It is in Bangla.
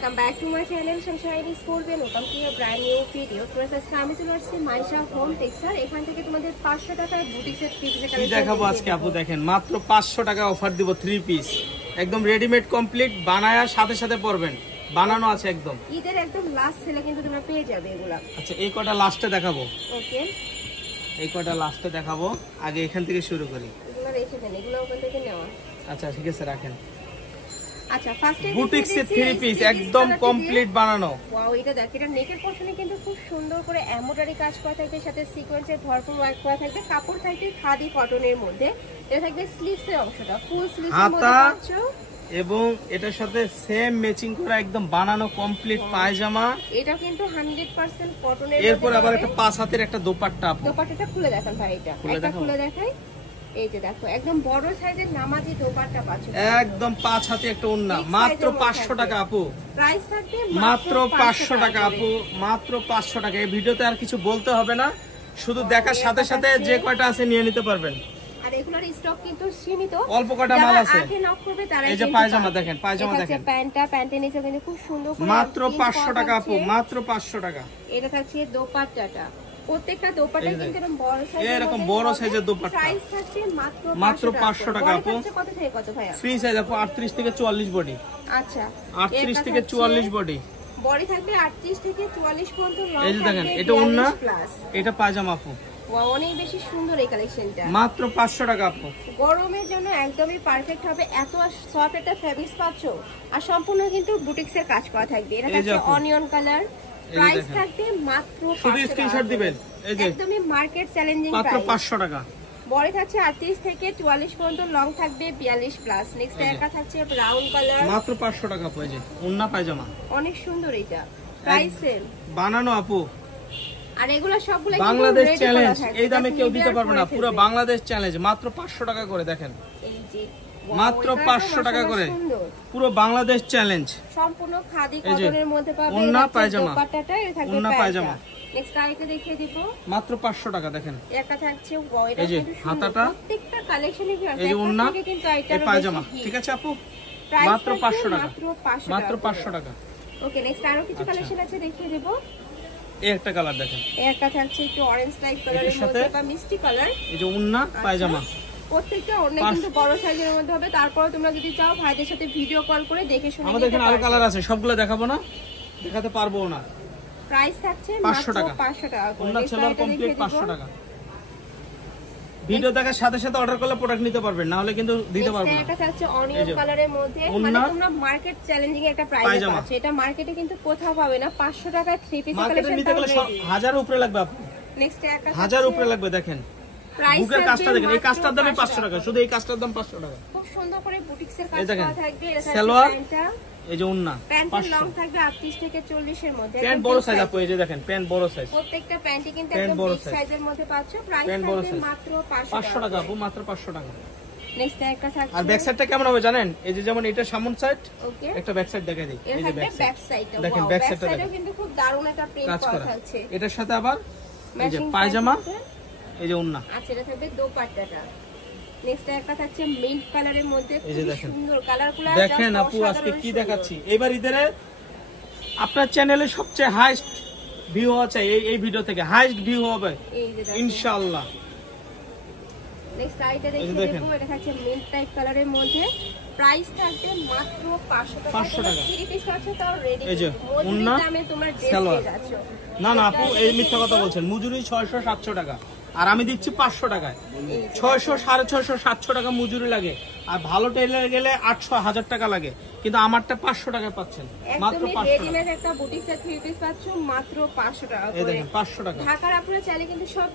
Welcome back to my channel Sunshine School and welcome to a brand new video. First আমি চলে আসছি মাইশা হোম টেক্সচার। এখান থেকে তোমাদের 500 টাকায় বুটিক সেট 3 পিসের কালেকশন দেখাবো আজকে আপু। দেখেন মাত্র 500 টাকা অফার দিব 3 পিস, একদম রেডিমেড কমপ্লিট, বানায়া সাথে সাথে পরবেন, বানানো আছে একদম। ঈদের একদম লাস্ট সেলে কিন্তু তোমরা পেয়ে যাবে এগুলা। আচ্ছা এই কটা লাস্টে দেখাবো। ওকে, এই কটা লাস্টে দেখাবো, আগে এখান থেকে শুরু করি। এগুলা রেখে দেন, এগুলা ওখান থেকে নেওয়া। আচ্ছা ঠিক আছে রাখেন। আচ্ছা ফার্স্টে বুটিক সেট 3 পিস একদম কমপ্লিট বানানো। ওয়াও, এটা দেখ, এটা নেকের পোরশনে কিন্তু খুব সুন্দর করে এমব্রয়ডারি কাজ করা থাকবে, সাথে সিকোয়েন্সের ভরপুর ওয়ার্ক করা থাকবে। কাপড় থাকবে খাদি কটনের মধ্যে। এটা থাকবে স্লিভসের অংশটা, ফুল স্লিভসের মধ্যে পাচ্ছ এবং এটার সাথে সেম ম্যাচিং করা একদম বানানো কমপ্লিট পায়জামা। এটা কিন্তু 100% কটনের। এরপর আবার একটা 5 হাতের একটা দোপাট্টা। আপু দোপাট্টাটা খুলে দেখান ভাই, এটা একটা খুলে দেখাই। এই যে দেখো একদম বড় সাইজের নামাজি দোপাট্টা পাচ্ছ, একদম 5 হাতে একটা ওন্না, মাত্র 500 টাকা আপু। প্রাইস থাকবে মাত্র 500 টাকা আপু, মাত্র 500 টাকা। এই ভিডিওতে আর কিছু বলতে হবে না, শুধু দেখার সাথে সাথে যে কয়টা আছে নিয়ে নিতে পারবেন। আর এগুলোর স্টক কিন্তু সীমিত, অল্প কয়টা মাল আছে। আগে নক করবে তারা। এই যে পায়জামা দেখেন, পায়জামা দেখেন, প্যান্টের নিচে কিন্তু খুব সুন্দর করে মাত্র 500 টাকা আপু, মাত্র 500 টাকা। এটা থাকছে দোপাট্টাটা, প্রত্যেকটা দোপাট্টা কিন্তু এরকম বড় সাইজের, এরকম বড় সাইজের দোপাট্টা। প্রাইস থাকছে মাত্র 500 টাকা আপু। কত থেকে কত ভাইয়া? ফ্রি সাইজ আপু, 38 থেকে 44 বডি। আচ্ছা 38 থেকে 44 বডি। বডি থাকবে 38 থেকে 44 পর্যন্ত। এই যে দেখেন, এটা ওন্না, এটা পায়জামা আপু। ওয়াও, অনেক বেশি সুন্দর এই কালেকশনটা। মাত্র 500 টাকা আপু। গরমের জন্য একদমই পারফেক্ট হবে, এত সফট একটা ফেব্রিক্স পাচ্ছ। আর সম্পূর্ণ কিন্তু বুটিক্সের কাজ করা থাকবে। এটা থাকছে অনিয়ন কালার। প্রাইস থাকবে মাত্র, শুধু স্ক্রিনশট দিবেন। এই যে একদমই মার্কেট চ্যালেঞ্জিং মাত্র প্রাইস। 500 টাকা। বডি থাকছে 38 থেকে 44 পর্যন্ত, লং থাকবে 42 প্লাস। নেক্সট একটা থাকছে ব্রাউন কালার, মাত্র 500 টাকা আপু। এই যে ওন্না পায়জামা, অনেক সুন্দর এটা। প্রাইস সেম বানানো আপু। আর এগুলো সবগুলো বাংলাদেশ চ্যালেঞ্জ, এই দামে কেউ দিতে পারবে না। পুরো বাংলাদেশ চ্যালেঞ্জ, মাত্র 500 টাকা করে। দেখেন এই যে মাত্র 500 টাকা করে, পুরো বাংলাদেশ চ্যালেঞ্জ। সম্পূর্ণ খাদি কটনের মধ্যে পাবে। ওন্না পায়জামা, দোপাট্টাটা এটা থাকবে ওন্না পায়জামা। নেক্সট আরেকটা দেখিয়ে দিব, মাত্র 500 টাকা। দেখেন একটা থাকছে এই যে হাতাটা, প্রত্যেকটা কালেকশনে কি আছে, এই যে ওন্না, কিন্তু এই পায়জামা। ঠিক আছে আপু, মাত্র 500 টাকা, মাত্র 500 টাকা। ওকে, নেক্সট আরো কিছু কালেকশন আছে, দেখিয়ে দেব। এই একটা কালার দেখেন, এই একটা থাকছে একটু অরেঞ্জ টাইপ কালারের মধ্যে বা মিষ্টি কালার। এই যে ওন্না পায়জামা। প্রত্যেকটা অনেক কিন্তু বড় সাইজের মধ্যে হবে। তারপর তোমরা যদি চাও ভাইদের সাথে ভিডিও কল করে দেখে শুনে আমাদের এখানে আরো কালার আছে, সবগুলো দেখাবো না, দেখাতে পারবো না। প্রাইস থাকছে 500 টাকা, 500 টাকা করে। ওন্না সেলার কমপ্লিট 500 টাকা। ভিডিও দেখার সাথে সাথে অর্ডার করলে প্রোডাক্ট নিতে পারবেন, না হলে কিন্তু দিতে পারবো না। এটা থাকছে অনিয়ন কালারের মধ্যে, মানে তোমরা মার্কেট চ্যালেঞ্জিং একটা প্রাইস পাচ্ছ। এটা মার্কেটে কিন্তু কোথাও পাবে না। 500 টাকায় 3 পিস কালেকশন নিতে গেলে 1000 উপরে লাগবে আপু। নেক্সট একটা 1000 উপরে লাগবে। দেখেন বুকের কাজটা দেখেন, এই কাজটার দামই 500 টাকা, শুধু এই কাজটার দাম 500 টাকা। খুব সুন্দর করে বুটিক্সের কাজ করা থাকবে। এটা সালোয়ার, এই যে ওন্না, প্যান্টের লং থাকবে 38 থেকে 40 এর মধ্যে। প্যান্ট বড় সাইজ আপু, এই যে দেখেন প্যান্ট বড় সাইজ। প্রত্যেকটা প্যান্টই কিন্তু একদম বিগ সাইজের মধ্যে পাচ্ছ। প্রাইস থাকবে মাত্র 500 টাকা আপু, মাত্র 500 টাকা। নেক্সট একটা থাকছে, আর ব্যাক সাইডটা কেমন হবে জানেন? এই যে যেমন এটা সামন সাইড, ওকে, একটা ব্যাক সাইড দেখাই দিই। এই যে ব্যাক সাইডটা দেখেন, ব্যাক সাইডটা কিন্তু খুব দারুণ একটা প্রিন্ট করা থাকছে। এটার সাথে আবার এই যে পায়জামা, এই যে ওন্না। আচ্ছা এটা থাকবে দোপাট্টাটা। নেক্সট একটা থাকছে মিন্ট কালারের মধ্যে, খুব সুন্দর কালারগুলো। দেখেন আপু আজকে কি দেখাচ্ছি, এবার ঈদের আপনার চ্যানেলে সবচেয়ে হাইস্ট ভিউ হওয়া চাই। এই ভিডিও থেকে হাইস্ট ভিউ হবে ইনশাআল্লাহ। নেক্সট আইটা দেখেন, এটা থাকছে মিন্ট টাইপ কালারের মধ্যে। প্রাইস থাকবে মাত্র 500 টাকা। 500 টাকা। 3 পিস আছে তাও রেডি। এই যে ওন্না, দামে তোমার ড্রেস পেয়ে যাচ্ছ। না না আপু, এই মিথ্যা কথা বলছেন। মজুরি 600-700 টাকা, আর আমি দিচ্ছি 500 টাকায়। 600, 650, 700 টাকা মজুরি লাগে, আর ভালো টেইলারে গেলে 800-1000 টাকা লাগে, কিন্তু আমারটা 500 টাকায় পাচ্ছেন, মাত্র 500 টাকা। রেডিমেড একটা বুটিক সেট 3 পিস পাচ্ছ মাত্র 500 টাকা করে। এই দেখেন 500 টাকা। ঢাকার আপনারা চাইলে কিন্তু সব